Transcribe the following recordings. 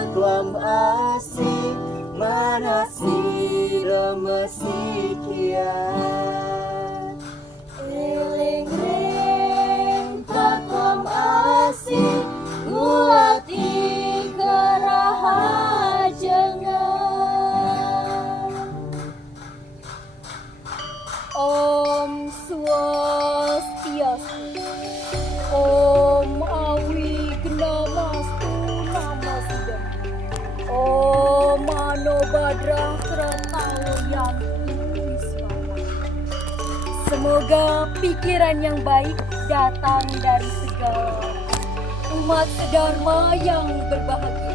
taklamasi manasi remesi kiat eling-eling taklamasi ngulati kerahajengan. Om Swastiastu. Om Awignamastu Namasidam. Om Manobhadra Kratawo Yanti Wiswata. Semoga pikiran yang baik datang dari segala umat sedharma yang berbahagia.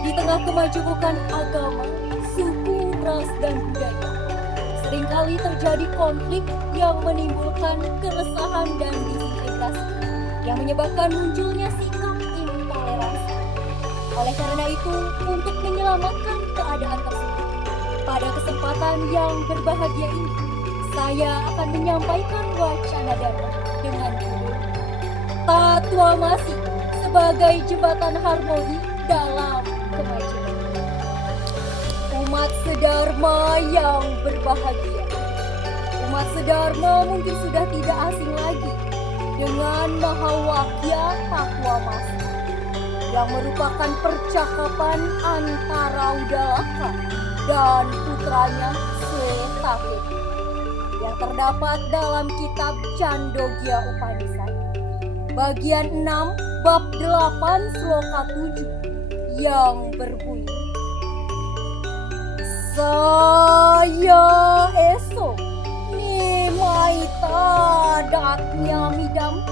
Di tengah kemajemukan agama, suku, ras, dan budaya, seringkali terjadi konflik yang menimbulkan keresahan dan disintegrasi, yang menyebabkan munculnya sikap intoleransi. Oleh karena itu, untuk menyelamatkan keadaan tersebut, pada kesempatan yang berbahagia ini, saya akan menyampaikan wacana dharma dengan judul Tatwamasi sebagai jembatan harmoni dalam kemajuan. Umat sedharma yang berbahagia. Umat sedharma mungkin sudah tidak asing lagi dengan Mahawakya Tatwamasi yang merupakan percakapan antara Udalaka dan putranya Swetaketu yang terdapat dalam kitab Chandogya Upanishad bagian 6 bab 8 sloka 7 yang berbunyi, saya esok nimaita datnya midam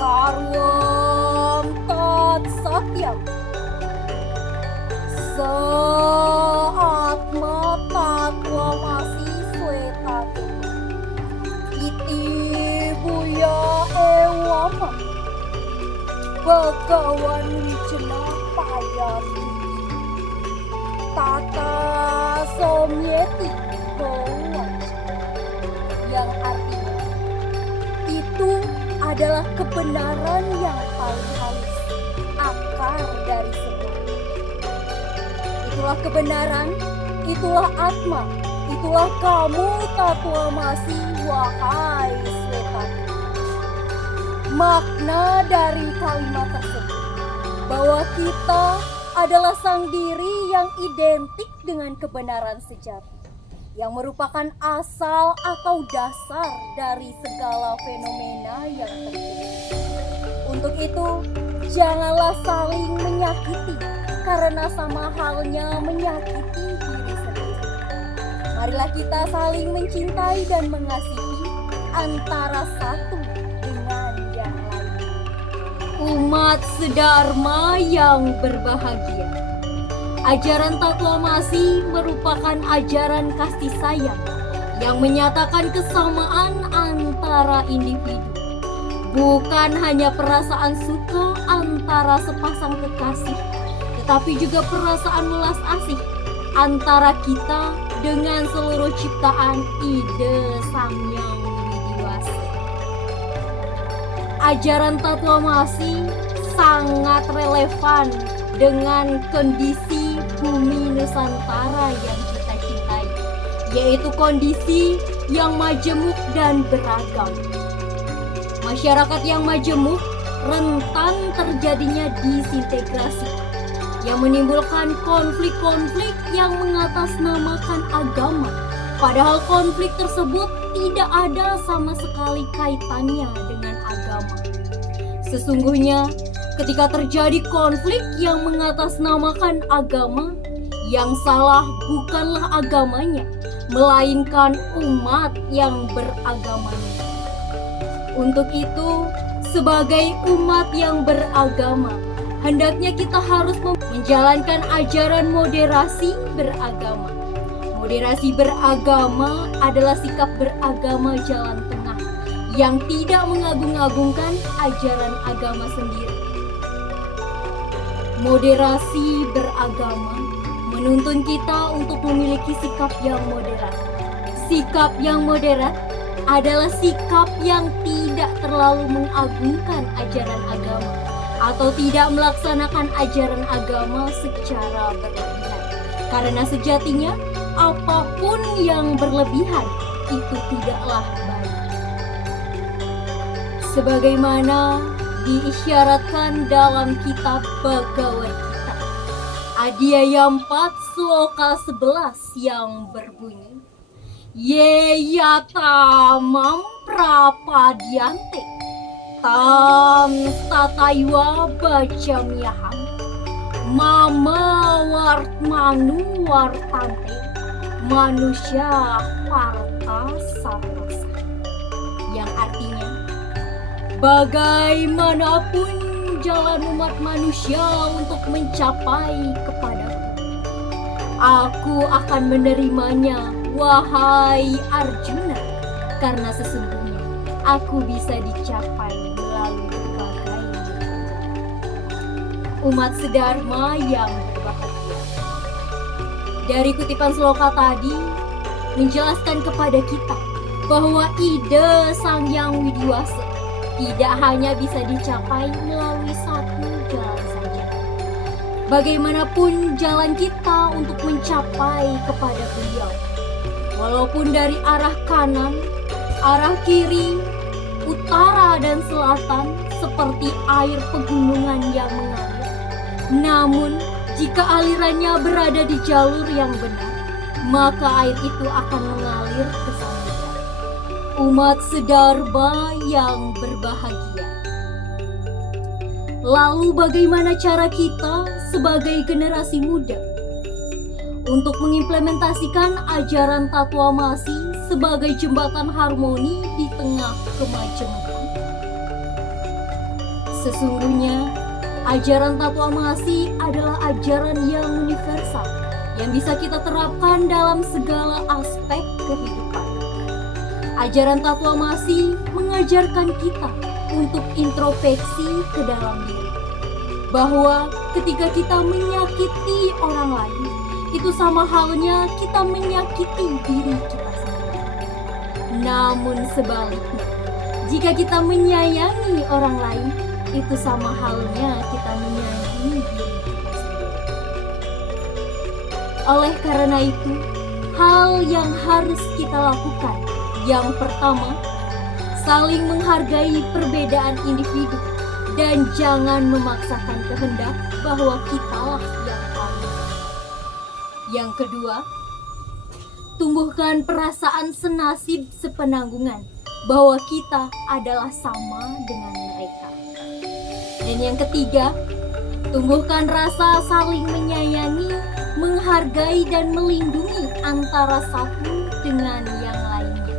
sarwam tat satyam saatma tatwamasi swetaketu iti buya ewama Bhagawan Wijna Payati Tata Somyeti Bhawac, yang artinya itu adalah kebenaran yang paling halus, akar dari semua. Itulah kebenaran, itulah Atma, itulah kamu Tatwamasi wahai Swetaketu. Makna dari kalimat tersebut bahwa kita adalah sang diri yang identik dengan kebenaran sejati, yang merupakan asal atau dasar dari segala fenomena yang terjadi. Untuk itu, janganlah saling menyakiti karena sama halnya menyakiti diri sendiri. Marilah kita saling mencintai dan mengasihi antara satu dengan yang lain. Umat sedharma yang berbahagia. Ajaran Tatwamasi merupakan ajaran kasih sayang yang menyatakan kesamaan antara individu. Bukan hanya perasaan suka antara sepasang kekasih, tetapi juga perasaan welas asih antara kita dengan seluruh ciptaan Ide Sang Yang Widiwasa. Ajaran Tatwamasi sangat relevan dengan kondisi bumi Nusantara yang kita cintai, yaitu kondisi yang majemuk dan beragam. Masyarakat yang majemuk rentan terjadinya disintegrasi yang menimbulkan konflik-konflik yang mengatasnamakan agama, padahal konflik tersebut tidak ada sama sekali kaitannya dengan agama. Sesungguhnya ketika terjadi konflik yang mengatasnamakan agama, yang salah bukanlah agamanya, melainkan umat yang beragamanya. Untuk itu, sebagai umat yang beragama, hendaknya kita harus menjalankan ajaran moderasi beragama. Moderasi beragama adalah sikap beragama jalan tengah yang tidak mengagung-agungkan ajaran agama sendiri. Moderasi beragama menuntun kita untuk memiliki sikap yang moderat. Sikap yang moderat adalah sikap yang tidak terlalu mengagungkan ajaran agama atau tidak melaksanakan ajaran agama secara berlebihan. Karena sejatinya apapun yang berlebihan itu tidaklah baik. Sebagaimana diisyaratkan dalam kitab Bhagavad Gita, Adhyaya 4 sloka 11 yang berbunyi, Ye yata mam prapadyante tam tataiwa bacamyaham mama wartmanu wartante manusia parta sarvasa. Yang artinya, bagaimanapun jalan umat manusia untuk mencapai kepadaku, aku akan menerimanya, wahai Arjuna, karena sesungguhnya aku bisa dicapai melalui berbagai umat sedharma yang berbahagia. Dari kutipan sloka tadi menjelaskan kepada kita bahwa ide Sang Hyang Widiwasa tidak hanya bisa dicapai melalui satu jalan saja. Bagaimanapun jalan kita untuk mencapai kepada beliau, walaupun dari arah kanan, arah kiri, utara dan selatan seperti air pegunungan yang mengalir, namun jika alirannya berada di jalur yang benar, maka air itu akan mengalir ke samudra. Umat sedharma yang berbahagia. Lalu bagaimana cara kita sebagai generasi muda untuk mengimplementasikan ajaran Tatwamasi sebagai jembatan harmoni di tengah kemajemukan? Sesungguhnya ajaran Tatwamasi adalah ajaran yang universal yang bisa kita terapkan dalam segala aspek kehidupan. Ajaran Tatwamasi mengajarkan kita untuk introspeksi ke dalam diri, bahwa ketika kita menyakiti orang lain, itu sama halnya kita menyakiti diri kita sendiri. Namun sebaliknya, jika kita menyayangi orang lain, itu sama halnya kita menyayangi diri kita sendiri. Oleh karena itu, hal yang harus kita lakukan, yang pertama, saling menghargai perbedaan individu dan jangan memaksakan kehendak bahwa kitalah yang paling. Yang kedua, tumbuhkan perasaan senasib sepenanggungan bahwa kita adalah sama dengan mereka. Dan yang ketiga, tumbuhkan rasa saling menyayangi, menghargai dan melindungi antara satu dengan yang lainnya.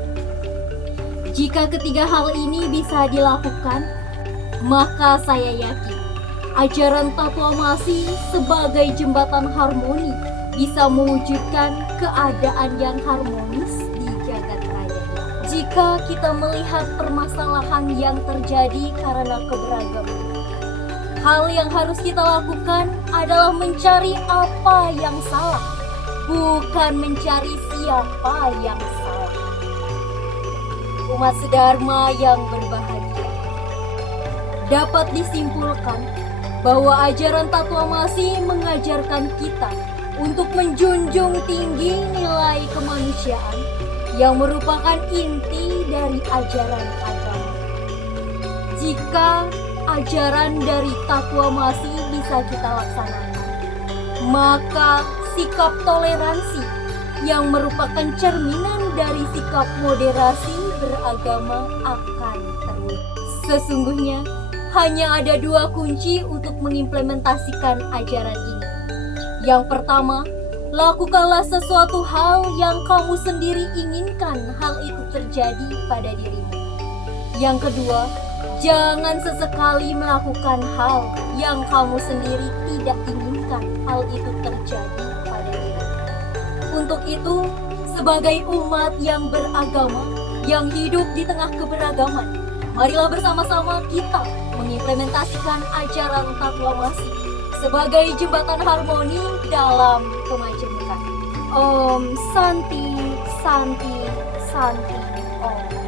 Jika ketiga hal ini bisa dilakukan, maka saya yakin ajaran Tatwamasi sebagai jembatan harmoni bisa mewujudkan keadaan yang harmonis di jagat raya. Jika kita melihat permasalahan yang terjadi karena keberagaman, hal yang harus kita lakukan adalah mencari apa yang salah, bukan mencari siapa yang salah. Umat sedharma yang berbahagia, dapat disimpulkan bahwa ajaran Tatwamasi mengajarkan kita untuk menjunjung tinggi nilai kemanusiaan yang merupakan inti dari ajaran agama. Jika ajaran dari Tatwamasi bisa kita laksanakan, maka sikap toleransi yang merupakan cerminan dari sikap moderasi beragama akan terwujud. Sesungguhnya hanya ada dua kunci untuk mengimplementasikan ajaran ini. Yang pertama, lakukanlah sesuatu hal yang kamu sendiri inginkan hal itu terjadi pada dirimu. Yang kedua, jangan sesekali melakukan hal yang kamu sendiri tidak inginkan hal itu terjadi pada dirimu. Untuk itu, sebagai umat yang beragama, yang hidup di tengah keberagaman, marilah bersama-sama kita mengimplementasikan ajaran Tatwamasi sebagai jembatan harmoni dalam kemajemukan. Om Santi, Santi, Santi, Om.